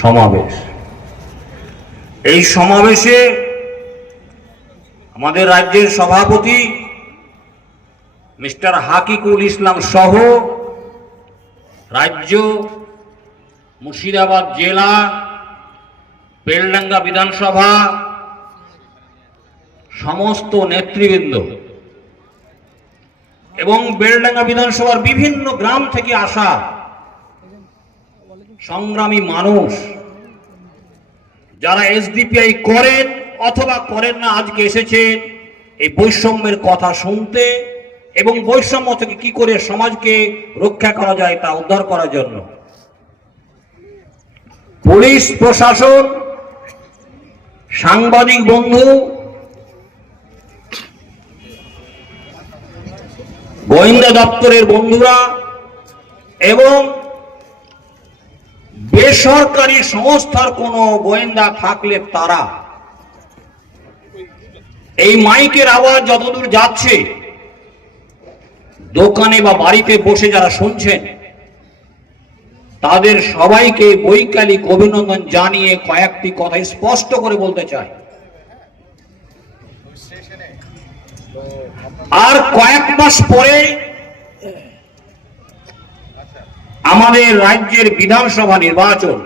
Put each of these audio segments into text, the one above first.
সমাবেশ। এই সমাবেশে আমাদের রাজ্যের সভাপতি মিস্টার হাকিকুল ইসলাম সহ রাজ্য, মুর্শিদাবাদ জেলা, বেলডাঙ্গা বিধানসভা সমস্ত নেতৃবৃন্দ এবং বেলডাঙ্গা বিধানসভার বিভিন্ন গ্রাম থেকে আসা সংগ্রামী মানুষ যারা এসডিপিআই করেন অথবা করেন না, আজকে এসেছেন এই বৈষম্যের কথা শুনতে এবং বৈষম্য থেকে কি করে সমাজকে রক্ষা করা যায় তা উদ্ধার করার জন্য। পুলিশ প্রশাসন, সাংবাদিক বন্ধু, গোয়েন্দা দপ্তরের বন্ধুরা এবং বেসরকারি সংস্থার কোনো গোয়েন্দা থাকলে তারা এই মাইকের আওয়াজ যতদূর যাচ্ছে, দোকানে বা বাড়িতে বসে যারা শুনছেন, তাদের সবাইকে বৈকালিক অভিনন্দন জানিয়ে কয়েকটি কথা স্পষ্ট করে বলতে চাই। আর কয়েক মাস পরে আমাদের রাজ্যের বিধানসভা নির্বাচন।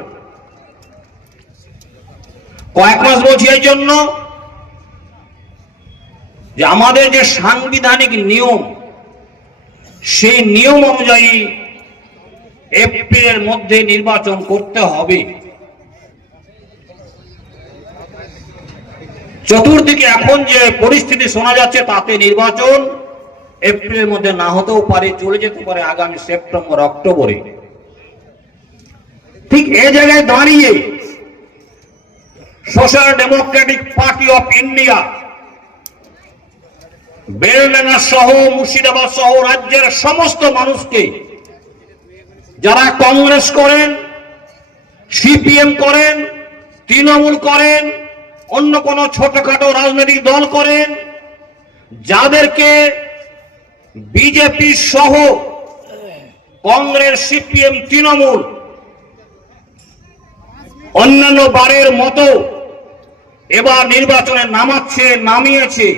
কয়েক মাস বলছি এই জন্য যে আমাদের যে সাংবিধানিক নিয়ম, সেই নিয়ম অনুযায়ী এপ্রিলের মধ্যে নির্বাচন করতে হবে। চতুর্দিকে এখন যে পরিস্থিতি শোনা যাচ্ছে তাতে নির্বাচন এপ্রিলের মধ্যে না হতেও পারে, চলে যেতে পারে আগামী সেপ্টেম্বর অক্টোবরে। ঠিক এই জায়গায় দাঁড়িয়ে social Democratic party of India Beldanga সহ মুর্শিদাবাদ সহ রাজ্যের সমস্ত মানুষকে, যারা কংগ্রেস করেন, সিপিএম করেন, তৃণমূল করেন, অন্য কোন ছোটখাটো রাজনৈতিক দল করেন, যাদেরকে বিজেপি সহ কংগ্রেস, সিপিএম, তৃণমূল অন্যান্য বারের মতো এবার নির্বাচনে নামিয়েছে,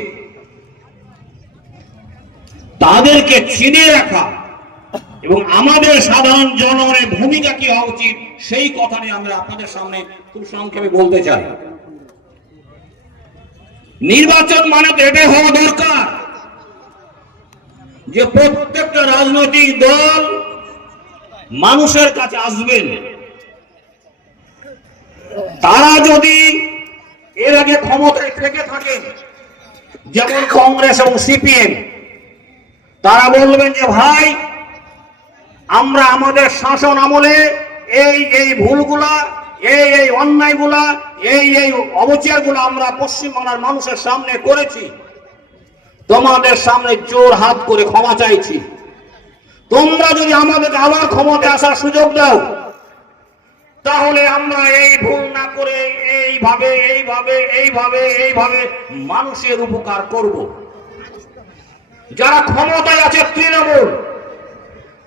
তাদেরকে চিনে রাখা এবং আমাদের সাধারণ জনগণের ভূমিকা কি হওয়া উচিত সেই কথা নিয়ে আমরা আপনাদের সামনে খুব সংক্ষেপে বলতে চাই। নির্বাচন মানে তো এটাই হওয়া দরকার যে প্রত্যেকটা রাজনৈতিক দল মানুষের কাছে আসবেন। তারা যদি এর আগে ক্ষমতায় থেকে থাকেন, যেমন কংগ্রেস এবং সিপিএম, তারা বলবেন যে ভাই, আমরা আমাদের শাসন আমলে এই ভুলগুলা, এই অন্যায়গুলা, এই অবচারগুলো আমরা পশ্চিমবাংলার মানুষের সামনে করেছি, তোমাদের সামনে জোর হাত করে ক্ষমা চাইছি। তোমরা যদি আমাদেরকে আবার ক্ষমতায় আসার সুযোগ দাও, তাহলে আমরা এই ভুল না করে এইভাবে মানুষের উপকার করব। যারা ক্ষমতায় আছে তৃণমূল,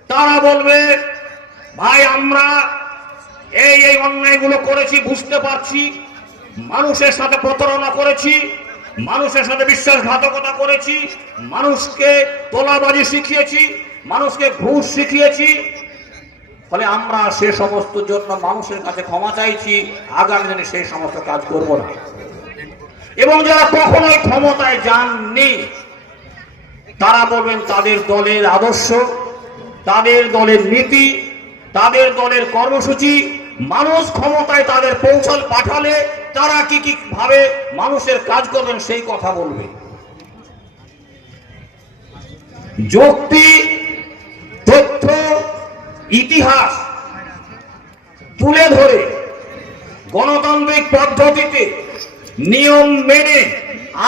তারা বলবে ভাই, আমরা এই অন্যায়গুলো করেছি, বুঝতে পারছি, মানুষের সাথে প্রতারণা করেছি, মানুষের সাথে বিশ্বাসঘাতকতা করেছি, মানুষকে তোলাবাজি শিখিয়েছি, মানুষকে ঘুষ শিখিয়েছি, ফলে আমরা সে সমস্ত জন্য মানুষের কাছে ক্ষমা চাইছি, আগামী দিনে সেই সমস্ত কাজ করব না। এবং যারা কখনোই ক্ষমতায় যাননি, তারা বলবেন তাদের দলের আদর্শ, তাদের দলের নীতি, তাদের দলের কর্মসূচি, মানুষ ক্ষমতায় তাদের পাঠালে তারা কি ভাবে মানুষের কাজ করবেন সেই কথা বলবে। যুক্তি, তথ্য, ইতিহাস তুলে ধরে গণতান্ত্রিক পদ্ধতিতে নিয়ম মেনে,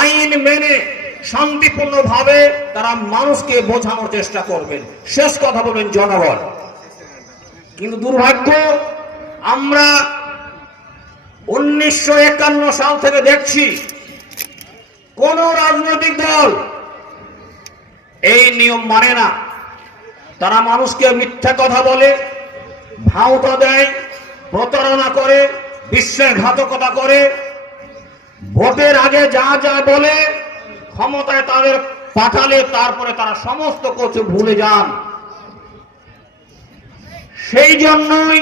আইন মেনে শান্তিপূর্ণভাবে তারা মানুষকে বোঝানোর চেষ্টা করবেন, শেষ কথা বলবেন জনগণ। কিন্তু দুর্ভাগ্য, আমরা 1951 সাল থেকে দেখছি কোন রাজনৈতিক দল এই নিয়ম মানে না। তারা মানুষকে মিথ্যা কথা বলে, ভাওতা দেয়, প্রতারণা বিশ্বাসঘাতকতা করে, ভোটের আগে যা যা বলে ক্ষমতায় তাদের পাঠালে তারপরে তারা সমস্ত কিছু ভুলে যান। সেই জন্যই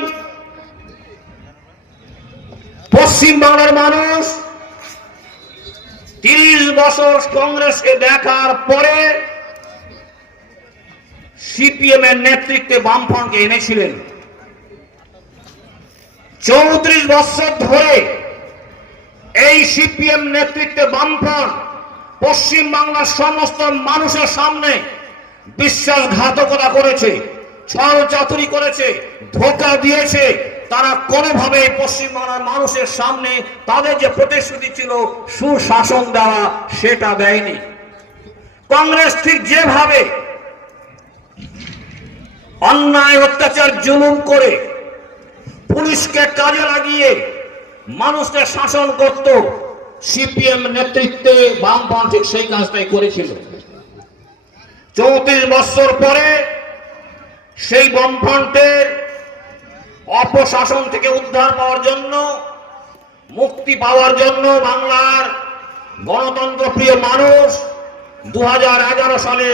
পশ্চিম বাংলার মানুষ 30 বছর কংগ্রেসকে দেখার পরে সিপিএম এর নেতৃত্বে বামফ্রন্টকে এনেছিলেন। 34 বছর ধরে এই সিপিএম নেতৃত্বে বামফ্রন্ট পশ্চিম বাংলার সমস্ত মানুষের সামনে বিশ্বাসঘাতকতা করেছে, ছল চাতুরি করেছে, ধোঁকা দিয়েছে। তারা কোনোভাবে পশ্চিম বাংলার মানুষের সামনে তাদের যে প্রতিশ্রুতি ছিল সুশাসন দেওয়া, সেটা দেয়নি। কংগ্রেস ঠিক যেভাবে অন্যায় অত্যাচার জুলুম করে পুলিশকে কাজে লাগিয়ে মানুষকে শাসন করত, সিপিএম নেতৃত্বে বামফ্রন্ট ঠিক সেই কাজটাই করেছিল। 34 বছর পরে সেই বামফ্রন্টের অপশাসন থেকে উদ্ধার পাওয়ার জন্য, মুক্তি পাওয়ার জন্য বাংলার গণতন্ত্র প্রিয় মানুষ 2011 সালে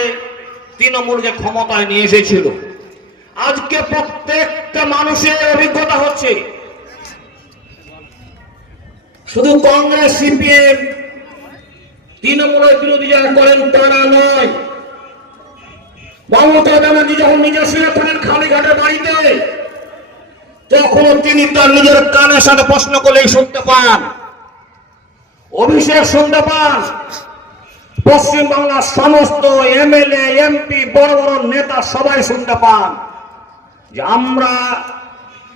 তৃণমূলকে ক্ষমতায় নিয়ে এসেছিল। আজকে প্রত্যেকটা মানুষের অভিজ্ঞতা হচ্ছে, শুধু কংগ্রেস সিপিএম তৃণমূলের বিরোধী যারা করেন তারা নয়। মমতা ব্যানার্জি যখন নিজের শুয়ে থাকেন খালিঘাটের বাড়িতে, তখন তিনি তার নিজের কানের সাথে প্রশ্ন করলেই শুনতে পান, অভিষেক শুনতে পান, পশ্চিম বাংলার সমস্ত এমএলএ এমপি বড় বড় নেতা সবাই শুনতে পান যে আমরা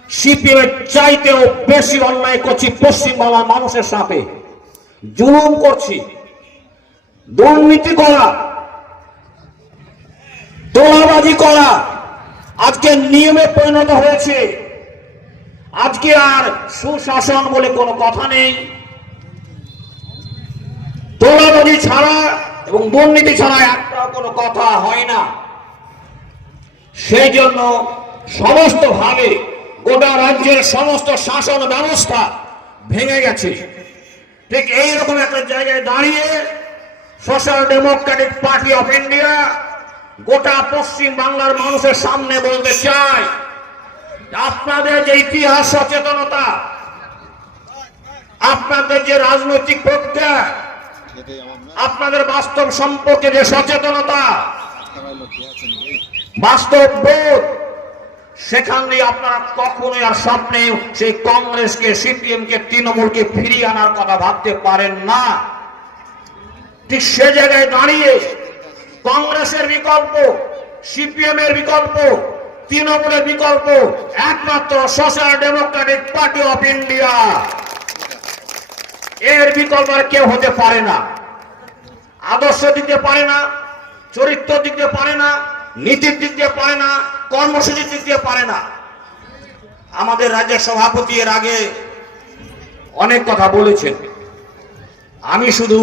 সিপিএম এর চাইতেও বেশি অন্যায় করছি, পশ্চিম বাংলার মানুষের সাথে জুলুম করছি, দুর্নীতি করা, তোলাবাজি করা আজকে নিয়মে পরিণত হয়েছে। আজকে আর সুশাসন বলে কোনো কথা নেই। তোলাবাজি ছাড়া এবং দুর্নীতি ছাড়া একটা কোনো কথা হয় না। সেই জন্য সমস্ত ভাবে গোটা রাজ্যের সমস্ত শাসন ব্যবস্থা ভেঙে গেছে। ঠিক এইরকম একটা জায়গায় দাঁড়িয়ে social Democratic party of India গোটা পশ্চিম বাংলার মানুষের সামনে বলতে চায়, আপনাদের যে ইতিহাস সচেতনতা, আপনাদের যে রাজনৈতিক প্রজ্ঞা, আপনাদের বাস্তব সম্পর্কে যে সচেতনতা, বাস্তব বোধ, সেখান দিয়ে আপনারা কখনোই আর স্বপ্নে সেই কংগ্রেসকে, সিপিএমকে, তৃণমূলকে ফিরিয়ে আনার কথা ভাবতে পারেন না। ঠিক সে জায়গায় দাঁড়িয়ে কংগ্রেসের বিকল্প, সিপিএম এর বিকল্প, তৃণমূলের বিকল্প একমাত্র social Democratic party of India. এর বিকল্প আর কেউ হতে পারে না। আদর্শ দিতে পারে না, চরিত্র দিতে পারে না, নীতির দিক দিয়ে পারে না, কর্মসূচির দিক দিয়ে পারে না। আমাদের রাজ্যের সভাপতি এর আগে অনেক কথা বলেছেন, আমি শুধু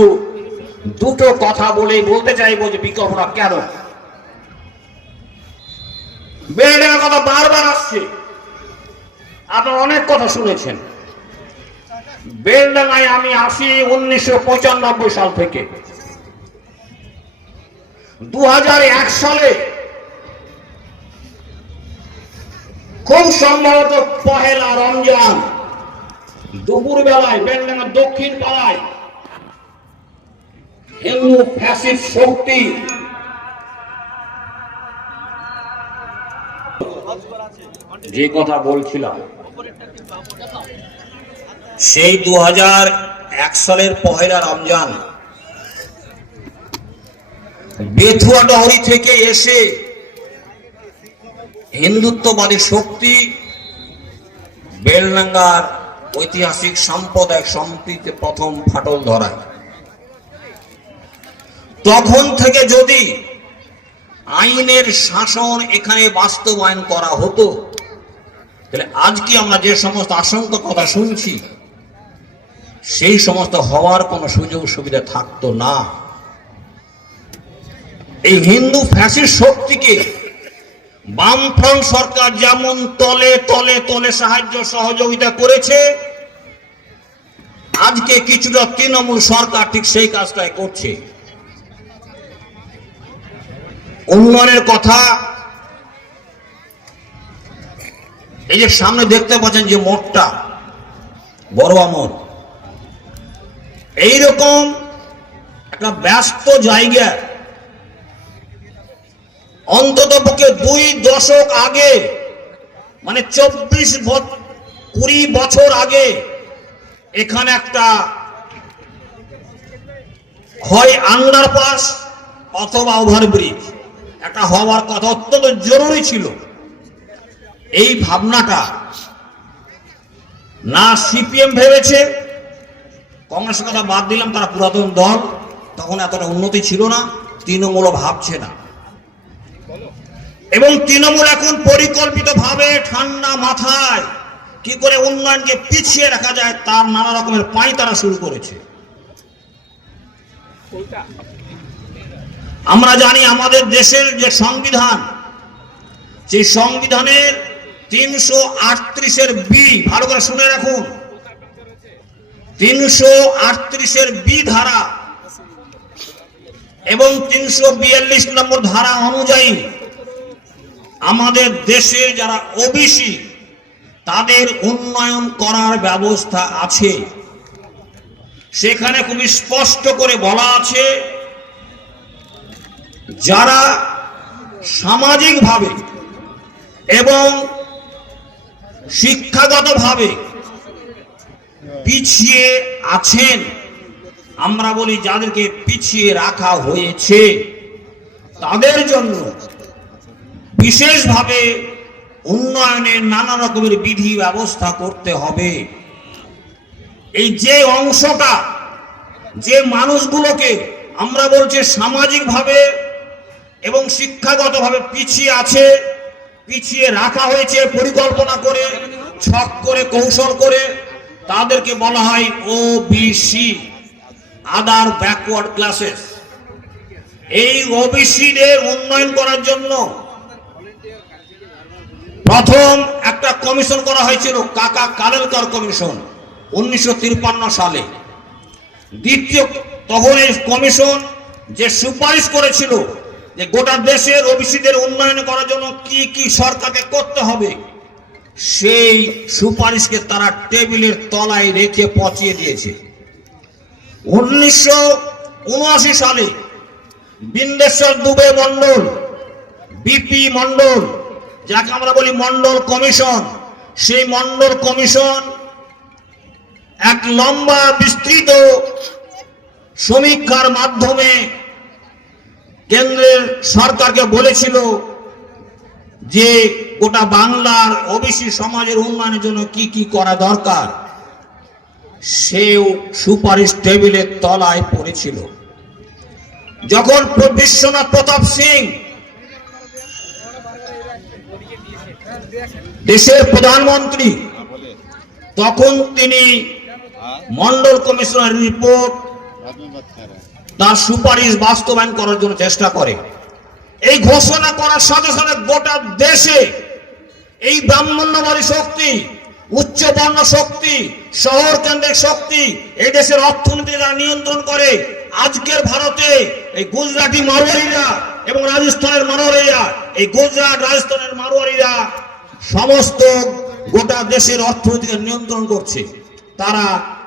দুটো কথা বলেই বলতে চাইবো যে বিকল্পটা কেন। বেলডাঙ্গার কথা বারবার আসছে, আপনারা অনেক কথা শুনেছেন। বেলডাঙ্গায় আমি আসি 1995 সাল থেকে। 2001 সালে খুব সম্ভবত পহেলা রমজান দুপুর বেলায় বেলডাঙ্গা দক্ষিণ পাড়ায় হিন্দু ফ্যাসিস্ট শক্তি যে কথা বলছিলাম, সেই 2001 সালের পহেলা রমজান বেথুয়া ডহরি থেকে এসে হিন্দুত্ববাদী শক্তি বেলডাঙ্গার ঐতিহাসিক সাম্প্রদায়িক সম্প্রীতিতে প্রথম ফাটল ধরায়। তখন থেকে যদি আইনের শাসন এখানে বাস্তবায়ন করা হতো, তাহলে আজকে আমরা যে সমস্ত আশঙ্কা কথা শুনছি সেই সমস্ত হওয়ার কোনো সুযোগ সুবিধা থাকতো না। এই হিন্দু ফ্যাসিস্ট শক্তিকে বামফ্রন্ট সরকার যেমন তলে তলে তলে সাহায্য সহযোগিতা করেছে, আজকে কিছুটা তৃণমূল সরকার ঠিক সেই কাজটাই করছে। উন্নয়নের কথা এই যে সামনে দেখতে পাচ্ছেন যে মোড়টা বড়ুয়া মোড়, এইরকম একটা ব্যস্ত জায়গা অন্তত পক্ষে 2 দশক আগে, মানে 20 বছর আগে এখানে একটা হয় আন্ডারপাস অথবা ওভারব্রিজ একটা হওয়ার কথা অত্যন্ত জরুরি ছিল। এই ভাবনাটা না সিপিএম ভেবেছে, কংগ্রেসের কথা বাদ দিলাম, তারা পুরাতন দল, তখন এতটা উন্নতি ছিল না, তৃণমূলও ভাবছে না। এবং তৃণমূল এখন পরিকল্পিতভাবে ঠান্ডা মাথায় কি করে উন্নয়নকে পিছিয়ে রাখা যায় তার নানা রকমের পাঁয়তারা শুরু করেছে। আমরা জানি আমাদের দেশের যে সংবিধান, সেই সংবিধানের 338-এর বি, ভালো করে শুনে রাখুন, 338-এর বি ধারা এবং 342 নম্বর ধারা অনুযায়ী আমাদের দেশের যারা ওবিসি তাদের উন্নয়ন করার ব্যবস্থা আছে। সেখানে খুবই স্পষ্ট করে বলা আছে, যারা সামাজিকভাবে এবং শিক্ষাগতভাবে পিছিয়ে আছেন, আমরা বলি যাদেরকে পিছিয়ে রাখা হয়েছে, তাদের জন্য বিশেষভাবে উন্নয়নের নানা রকমের বিধি ব্যবস্থা করতে হবে। এই যে অংশটা, যে মানুষগুলোকে আমরা বলছি সামাজিকভাবে এবং শিক্ষাগতভাবে পিছিয়ে আছে, পিছিয়ে রাখা হয়েছে পরিকল্পনা করে, ছক করে, কৌশল করে, তাদেরকে বলা হয় ওবিসি, আদার ব্যাকওয়ার্ড ক্লাসেস। এই ওবিসিদের উন্নয়ন করার জন্য প্রথম একটা কমিশন করা হয়েছিল, কাকা কালেলকর কমিশন, 1953 সালে। দ্বিতীয়, তখন এই কমিশন যে সুপারিশ করেছিল যে গোটা দেশের ওবিসিদের উন্নয়ন করার জন্য কি কি সরকারকে করতে হবে, সেই সুপারিশকে তারা টেবিলের তলায় রেখে পচিয়ে দিয়েছে। 1979 সালে বিন্দেশ্বর দুবে মন্ডল, বিপি মন্ডল, যাকে আমরা বলি মন্ডল কমিশন, সেই মন্ডল কমিশন এক লম্বা বিস্তৃত সমীক্ষার মাধ্যমে কেন্দ্রের সরকারকে বলেছিল যে গোটা বাংলার ওবিসি সমাজের উন্নয়নের জন্য কি কি করা দরকার, সেও সুপারিশ টেবিলের তলায় পড়েছিল। যখন বিশ্বনাথ প্রতাপ সিং দেশের প্রধানমন্ত্রী, তখন তিনি মন্ডল কমিশনের রিপোর্ট, তার সুপারিশ বাস্তবায়ন করার জন্য চেষ্টা করে। এই ঘোষণা করার সাথে সাথে গোটা দেশে এই ব্রাহ্মণ্যবাদী শক্তি, উচ্চবর্ণ শক্তি, শহর কেন্দ্রিক শক্তি, এই দেশের অর্থনীতি যারা নিয়ন্ত্রণ করে, আজকের ভারতে এই গুজরাটি মারোয়ারিরা এবং রাজস্থানের মারোয়ারিরা, এই গুজরাট রাজস্থানের মারোয়ারিরা সমস্ত গোটা দেশের অর্থনীতিকে নিয়ন্ত্রণ করছে। তারা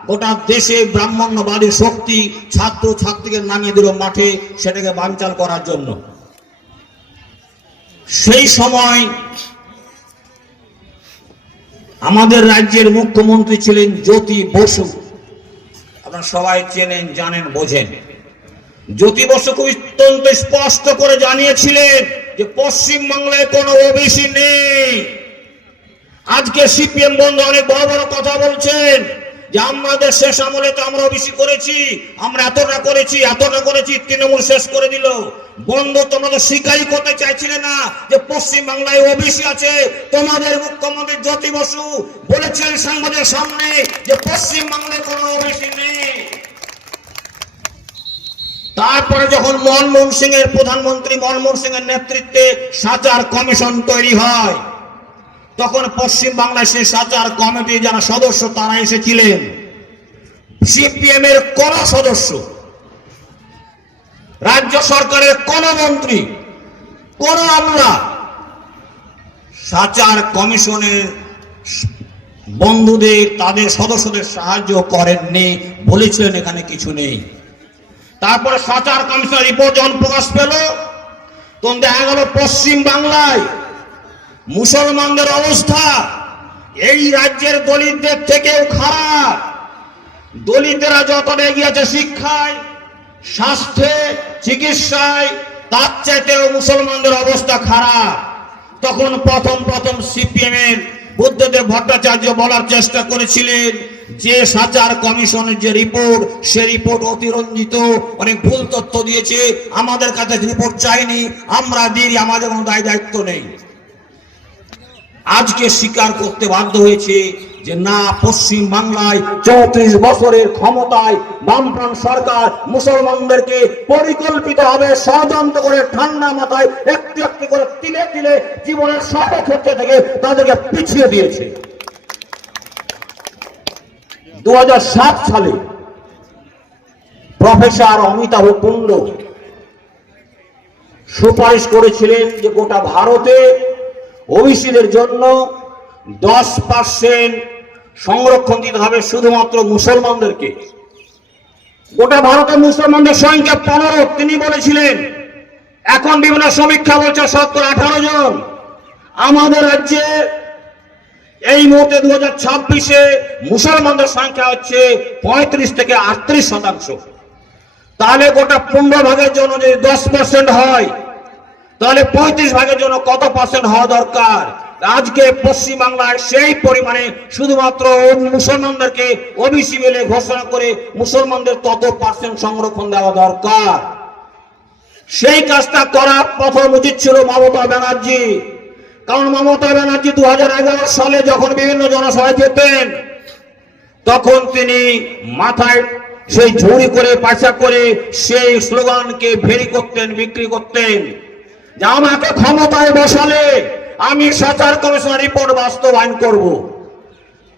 গোটা দেশে ব্রাহ্মণ্যবাদী শক্তি ছাত্র ছাত্রীকে নামিয়ে দিল মাঠে, সেটাকে বানচাল করার জন্য। সেই সময় আমাদের রাজ্যের মুখ্যমন্ত্রী ছিলেন জ্যোতি বসু, আপনারা সবাই চেনেন, জানেন, বোঝেন। জ্যোতি বসু খুব অত্যন্ত স্পষ্ট করে জানিয়েছিলেন যে পশ্চিমবাংলায় কোনো ওবিসি নেই। আজকে সিপিএম বন্ধু অনেক বড় বড় কথা বলছেন যে আমাদের শেষ আমলে তো আমরা ওবিসি করেছি, আমরা এতটা করেছি, তৃণমূল শেষ করে দিল। বন্ধু, তোমরা তো স্বীকারই করতে চাইছিলে না যে পশ্চিম বাংলায় ওবিসি আছে। তোমাদের মুখ্যমন্ত্রী জ্যোতি বসু বলেছেন সাংবাদিকের সামনে যে পশ্চিম বাংলায় কোনো ওবিসি নেই। তারপরে যখন মনমোহন সিং এর, প্রধানমন্ত্রী মনমোহন সিং এর নেতৃত্বে সাচার কমিশন তৈরি হয়, তখন পশ্চিম বাংলায় সেই সাচার কমিটির যারা সদস্য তারা এসেছিলেন, সিপিএম এর কোন সদস্য, রাজ্য সরকারের কোন মন্ত্রী, কোন আমলা সাচার কমিশনের বন্ধুদের, তাদের সদস্যদের সাহায্য করেননি, বলেছিলেন এখানে কিছু নেই। তারপরে সাচার কমিশন রিপোর্ট যখন প্রকাশ পেল, তখন দেখা গেল পশ্চিম বাংলায় মুসলমানদের অবস্থা এই রাজ্যের দলিতদের থেকেও খারাপ। দলিতরা যতটা এগিয়ে আছে শিক্ষায়, স্বাস্থ্যে, চিকিৎসায়, তার চাইতেও মুসলমানদের অবস্থা খারাপ। তখন প্রথম সিপিএম এর বুদ্ধদেব ভট্টাচার্য বলার চেষ্টা করেছিলেন যে সাচার কমিশনের যে রিপোর্ট, সে রিপোর্ট অতিরঞ্জিত, অনেক ভুল তথ্য দিয়েছে, আমাদের কাছে রিপোর্ট চাইনি, আমরা দিই, আমাদের কোনো দায় দায়িত্ব নেই। আজকে স্বীকার করতে বাধ্য হয়েছে যে না, পশ্চিম বাংলায় 34 বছরের ক্ষমতায় বামফ্রন্ট সরকার মুসলমানদেরকে পরিকল্পিতভাবে ষড়যন্ত্র করে ঠান্ডা মাথায় একটু একটু করে তিলে তিলে জীবনের সব ক্ষেত্র থেকে তাদেরকে পিছিয়ে দিয়েছে। 2007 সালে প্রফেসর অমিতাভ কুন্ড সুপারিশ করেছিলেন যে গোটা ভারতে ওবিসিদের জন্য 10% সংরক্ষণ দিতে হবে শুধুমাত্র মুসলমানদেরকে। গোটা ভারতে মুসলমানদের সংখ্যা 15, তিনি বলেছিলেন। এখন বিভিন্ন সমীক্ষা বলছে 17-18 জন। আমাদের রাজ্যে এই মুহূর্তে 2026-এ মুসলমানদের সংখ্যা হচ্ছে 35 থেকে 38%। তাহলে গোটা 15 ভাগের জন্য যদি 10% হয়, তাহলে 35 ভাগের জন্য কত পার্সেন্ট হওয়া দরকার? আজকে পশ্চিম বাংলায় সেই পরিমাণে শুধুমাত্র মুসলমানদেরকে ওবিসি বলে ঘোষণা করে মুসলমানদের তত পার্সেন্ট সংরক্ষণ দেওয়া দরকার। সেই কাজটা করা প্রথম উচিত ছিল মমতা ব্যানার্জি। কারণ মমতা ব্যানার্জি 2011 সালে যখন বিভিন্ন জনসভায় যেতেন, তখন তিনি মাথায় সেই ঝুড়ি করে পয়সা করে সেই স্লোগানকে ভেরি করতেন, বিক্রি করতেন যে আমাকে ক্ষমতায় বসালে আমি সাচার কমিশনের রিপোর্ট বাস্তবায়ন করব।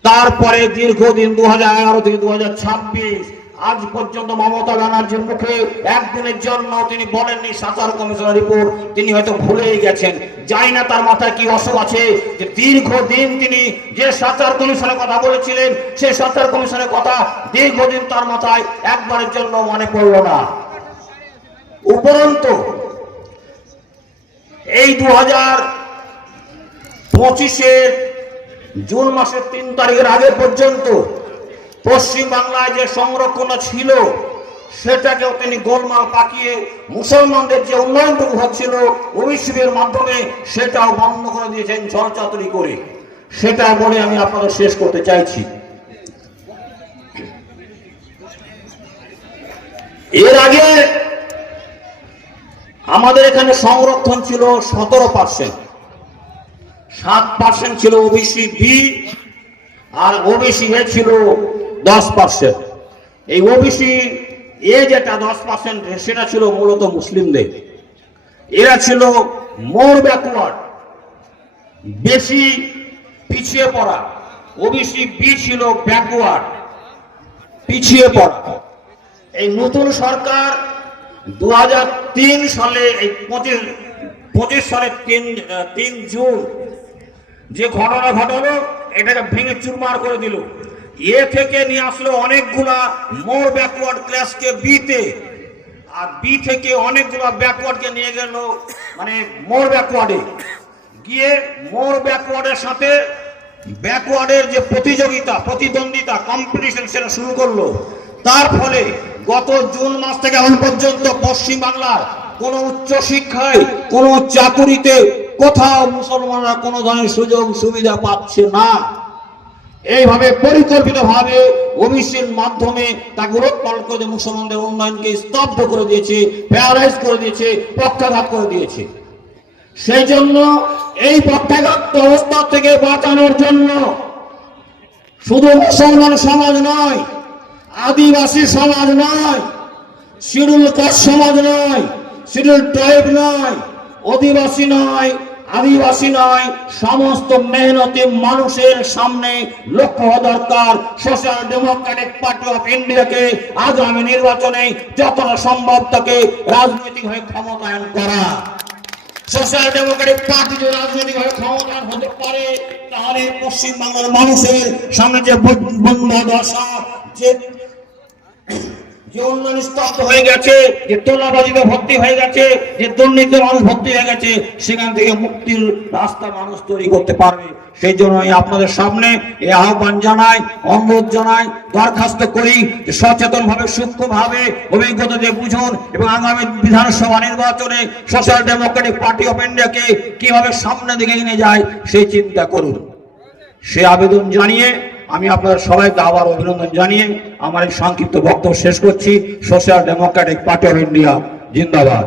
তারপরে দীর্ঘদিন 2011 থেকে 2026 আজ পর্যন্ত মমতা ব্যানার্জির মুখে একদিনের জন্য তিনি বলেননি সাচার কমিশনের রিপোর্ট। তিনি হয়তো ভুলেই গেছেন, জানি না তার মাথায় কি অসুখ আছে যে দীর্ঘদিন তিনি যে সাচার কমিশনের কথা বলেছিলেন, সেই সাচার কমিশনের কথা দীর্ঘদিন তার মাথায় একবারের জন্য মনে পড়ল না। উপরন্তু এই 2025-এর জুন মাসের 3 তারিখের আগে পর্যন্ত পশ্চিম বাংলায় যে সংরক্ষণ ছিল সেটাকেও তিনি গোলমাল পাকিয়ে মুসলমানদের যে উন্নয়নটুকু হচ্ছিল ওবিসির মাধ্যমে সেটাও বন্ধ করে দিয়েছেন ছলচাতুরি করে। সেটা বলে আমি আপনাদের শেষ করতে চাইছি। এর আগে আমাদের এখানে সংরক্ষণ ছিল 17%, 7% ছিল ওবিসি বি আর ওবিসি এ ছিল 10%। এই ওবিসি এ যেটা 10% সেটা ছিল মূলত মুসলিমদের। এরা ছিল মোর ব্যাকওয়ার্ড, বেশি পিছিয়ে পড়া। ওবিসি বি ছিল ব্যাকওয়ার্ড, পিছিয়ে পড়া। এই নতুন সরকার 2003 সালে এই 25 সালের 3 জুন যে ঘটনা ঘটালো, এটাকে ভেঙে চুরমার করে দিল। এ থেকে নিয়ে আসলো অনেকগুলা মোর ব্যাকওয়ার্ড ক্লাসকে বিতে, আর বি থেকে অনেকগুলা ব্যাকওয়ার্ডকে নিয়ে গেল মানে মোর ব্যাকওয়ার্ডে গিয়ে মোর ব্যাকওয়ার্ডের সাথে ব্যাকওয়ার্ডের যে প্রতিদ্বন্দ্বিতা কম্পিটিশন সেটা শুরু করলো। তার ফলে গত জুন মাস থেকে এখন পর্যন্ত পশ্চিম বাংলার কোন উচ্চ শিক্ষায়, কোন চাকুরিতে কোথাও মুসলমানরা কোন ধরনের সুযোগ সুবিধা পাচ্ছে না। এইভাবে পরিকল্পিতভাবে ওবিসির মাধ্যমে তা গ্রোথপালন করে মুসলমানদের উন্নয়নকে স্তব্ধ করে দিয়েছে, প্যারালাইজ করে দিয়েছে, পক্ষাঘাত করে দিয়েছে। সেই জন্য এই পক্ষাঘাত অবস্থা থেকে বাঁচানোর জন্য শুধু মুসলমান সমাজ নয়, আদিবাসী সমাজ নয়, শিডিউল কাস্ট সমাজ নয়, শিডিউল ট্রাইব নয়, আদিবাসী নয়, আদিবাসী নয়, সমস্ত মেহনতি মানুষের সামনে লক্ষ্য হওয়া দরকার সোশ্যাল ডেমোক্রেটিক পার্টি অফ ইন্ডিয়াকে আগামী নির্বাচনে যতটা সম্ভব তাকে রাজনৈতিকভাবে ক্ষমতায়ন করা। সোশ্যাল ডেমোক্রেটিক পার্টি যদি রাজনৈতিকভাবে ক্ষমতায়ন হতে পারে তাহলে পশ্চিমবাংলার মানুষের সামনে যে বন্ধ দশা, যে উন্নয়ন স্তব্ধ হয়ে গেছে, যে তোলাবাজিতে ভর্তি হয়ে গেছে, যে দুর্নীতি মানুষ ভর্তি হয়ে গেছে, সেখান থেকে মুক্তির রাস্তা মানুষ তৈরি করতে পারবে। সেই জন্য আপনাদের সামনে এই আহ্বান জানাই, অনুরোধ জানাই, দরখাস্ত করি সচেতন ভাবে, সূক্ষ্ম ভাবে, অভিজ্ঞতা দিয়ে বুঝুন এবং আগামী বিধানসভা নির্বাচনে সোশ্যাল ডেমোক্রেটিক পার্টি অফ ইন্ডিয়াকে কিভাবে সামনে দিকে নিয়ে যায় সেই চিন্তা করুন। সে আবেদন জানিয়ে আমি আপনাদের সবাইকে আবার অভিনন্দন জানিয়ে আমার এই সংক্ষিপ্ত বক্তব্য শেষ করছি। Social Democratic party of India জিন্দাবাদ।